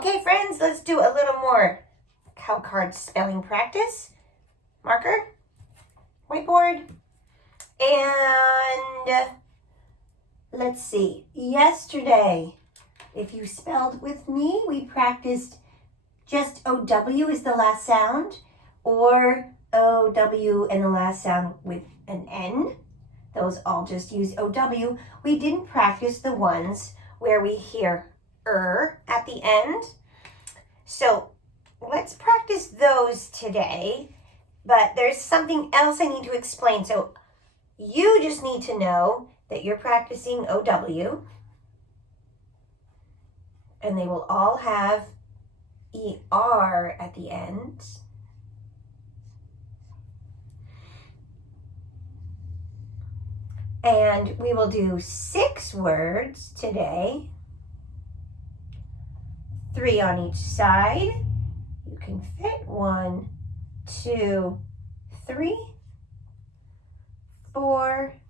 Okay, friends, let's do a little more cow card spelling practice. Marker, whiteboard, and let's see. Yesterday, if you spelled with me, we practiced just OW is the last sound, or OW and the last sound with an N. Those all just use OW. We didn't practice the ones where we hear at the end. So let's practice those today. But there's something else I need to explain. So you just need to know that you're practicing OW. And they will all have ER at the end. And we will do 6 words today. 3 on each side. You can fit 1, 2, 3, 4,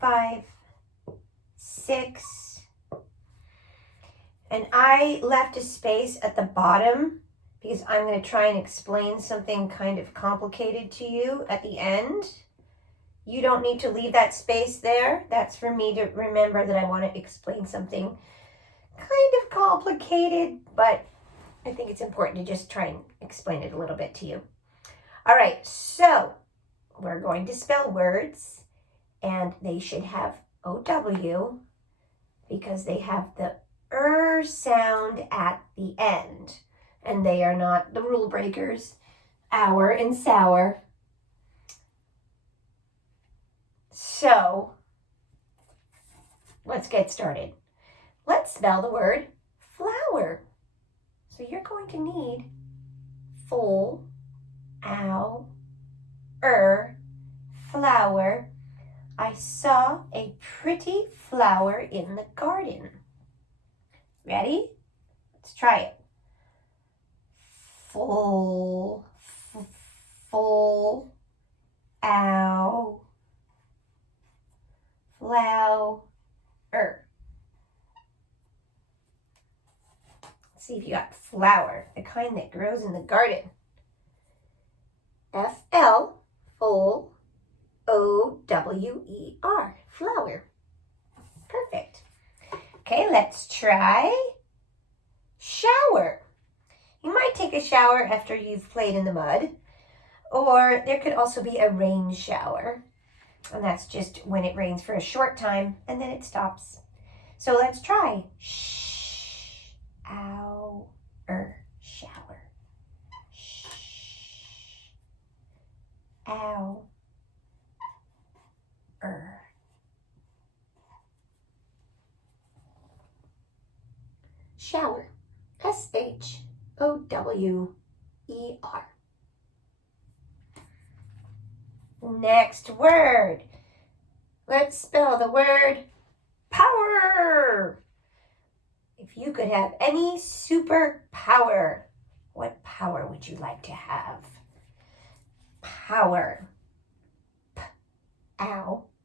5, 6. And I left a space at the bottom because I'm going to try and explain something kind of complicated to you at the end. You don't need to leave that space there. That's for me to remember that I want to explain something kind of complicated, but I think it's important to just try and explain it a little bit to you. All right, so we're going to spell words, and they should have OW because they have the sound at the end, and they are not the rule breakers, hour and sour. So let's get started. Let's spell the word flower. So you're going to need full, flower. I saw a pretty flower in the garden. Ready? Let's try it. Full, flower. Let's see if you got flower, the kind that grows in the garden. FL, full, OWER, flower. Perfect. Okay, let's try shower. You might take a shower after you've played in the mud, or there could also be a rain shower. And that's just when it rains for a short time and then it stops. So let's try shower. Shower. SHOWER. Next word. Let's spell the word power. If you could have any superpower, what power would you like to have? Power. Power.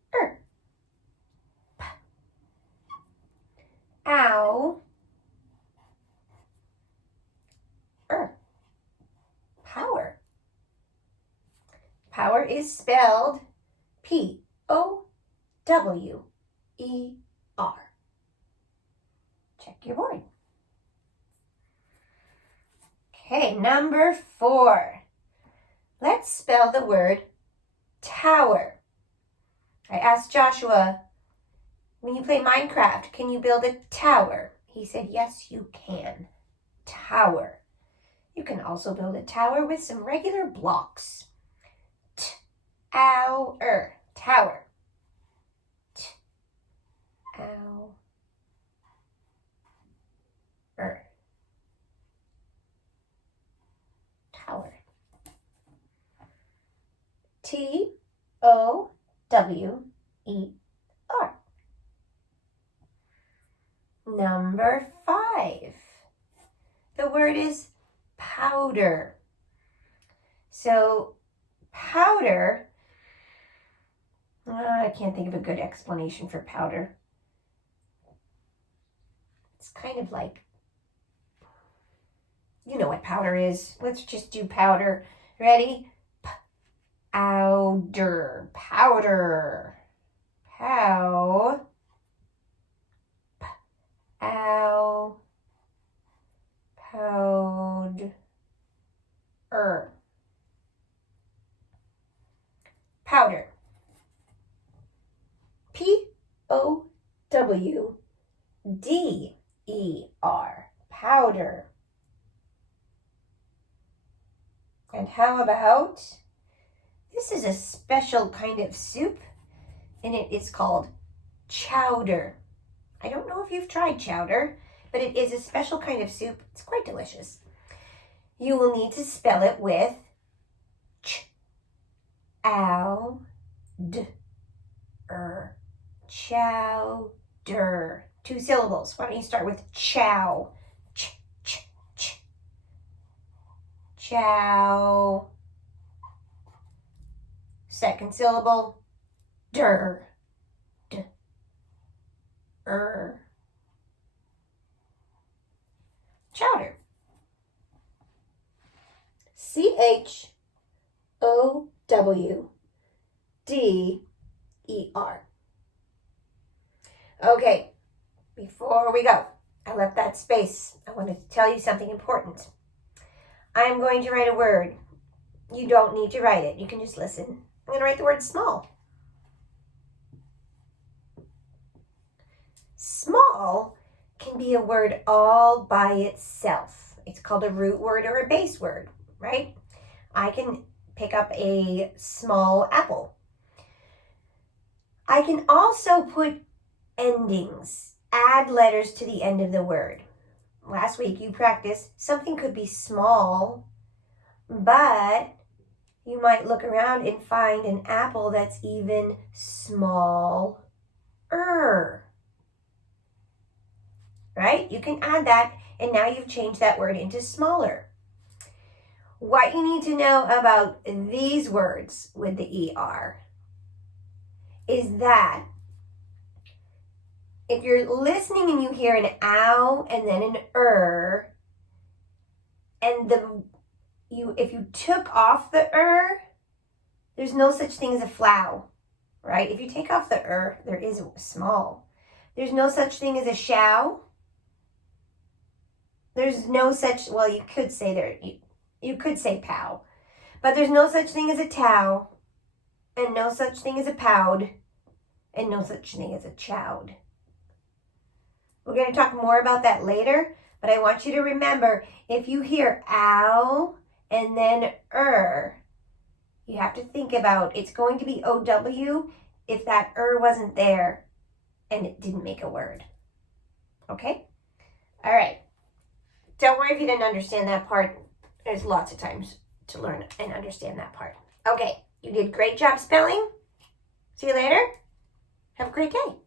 Power is spelled POWER. Check your board. Okay, number 4. Let's spell the word tower. I asked Joshua, when you play Minecraft, can you build a tower? He said, yes, you can. Tower. You can also build a tower with some regular blocks. Tower. Tower. TOWER. Number 5. The word is powder. So powder, I can't think of a good explanation for powder. It's kind of like, you know what powder is. Let's just do powder. Ready? Powder. Powder. Pow. Ow. Powder. Powder. P-O-W-D-E-R. Powder. And how about, this is a special kind of soup, and it is called chowder. I don't know if you've tried chowder, but it is a special kind of soup. It's quite delicious. You will need to spell it with ch-ow-d-er. Chowder. 2 syllables. Why don't you start with chow? Ch-ch-ch. Chow. Second syllable. Der. D-er. Chowder. C-H-O-W-D-E-R. Okay, before we go, I left that space. I want to tell you something important. I'm going to write a word. You don't need to write it. You can just listen. I'm going to write the word small. Small can be a word all by itself. It's called a root word or a base word, right? I can pick up a small apple. I can also put endings, add letters to the end of the word. Last week you practiced something could be small, but you might look around and find an apple that's even smaller. Right? You can add that, and now you've changed that word into smaller. What you need to know about these words with the ER is that if you're listening and you hear an ow and then an and if you took off the there's no such thing as a flow, right? If you take off the there is a small. There's no such thing as a show. There's no such, well, you could say you could say pow, but there's no such thing as a tow, and no such thing as a powd, and no such thing as a chowd. We're going to talk more about that later, but I want you to remember, if you hear ow and then you have to think about, it's going to be OW if that wasn't there and it didn't make a word. Okay? All right. Don't worry if you didn't understand that part. There's lots of times to learn and understand that part. Okay, you did a great job spelling. See you later. Have a great day.